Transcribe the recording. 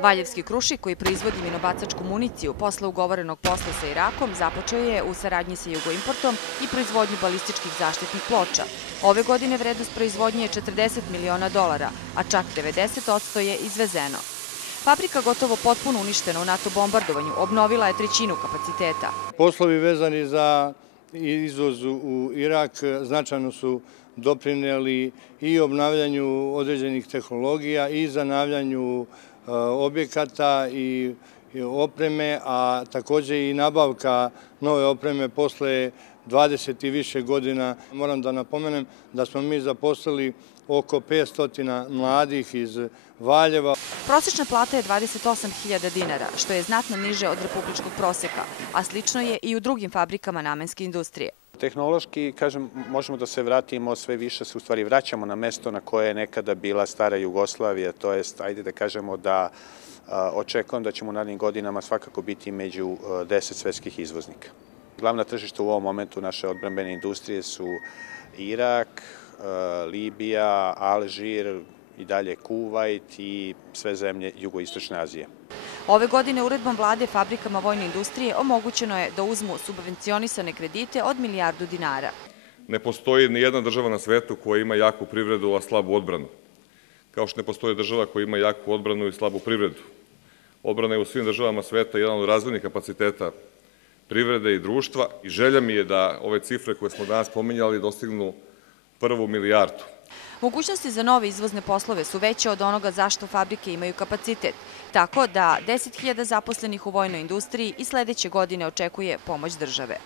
Valjevski Krušik, koji proizvodi minobacačku municiju posle ugovorenog posla sa Irakom, započeo je u saradnji sa Jugoimportom i proizvodnju balističkih zaštitnih ploča. Ove godine vrednost proizvodnje je $40 miliona, a čak 90% je izvezeno. Fabrika, gotovo potpuno uništena u NATO bombardovanju, obnovila je trećinu kapaciteta. Poslovi vezani za izvoz u Irak značajno su doprineli i obnavljanju određenih tehnologija i zanavljanju objekata i opreme, a takođe i nabavka nove opreme posle 20 i više godina. Moram da napomenem da smo mi zaposlili oko 500 mladih iz Valjeva. Prosečna plata je 28.000 dinara, što je znatno niže od republičkog proseka, a slično je i u drugim fabrikama namenske industrije. Tehnološki, kažem, možemo da se vratimo, sve više se u stvari vraćamo na mesto na koje je nekada bila stara Jugoslavija, to jest, ajde da kažemo da očekujem da ćemo u narednim godinama svakako biti među 10 svetskih izvoznika. Glavna tržišta u ovom momentu naše odbrambene industrije su Irak, Libija, Alžir, i dalje Kuvajt i sve zemlje jugoistočne Azije. Ove godine uredbom vlade fabrikama vojne industrije omogućeno je da uzmu subvencionisane kredite od milijardu dinara. Ne postoji ni jedna država na svetu koja ima jaku privredu, a slabu odbranu. Kao što ne postoji država koja ima jaku odbranu i slabu privredu. Odbrana je u svim državama sveta jedan od razvojnih kapaciteta privrede i društva i želja mi je da ove cifre koje smo danas pominjali dostignu prvu milijardu. Mogućnosti za nove izvozne poslove su veće od onoga zašto fabrike imaju kapacitet, tako da 10.000 zaposlenih u vojnoj industriji i sledeće godine očekuje pomoć države.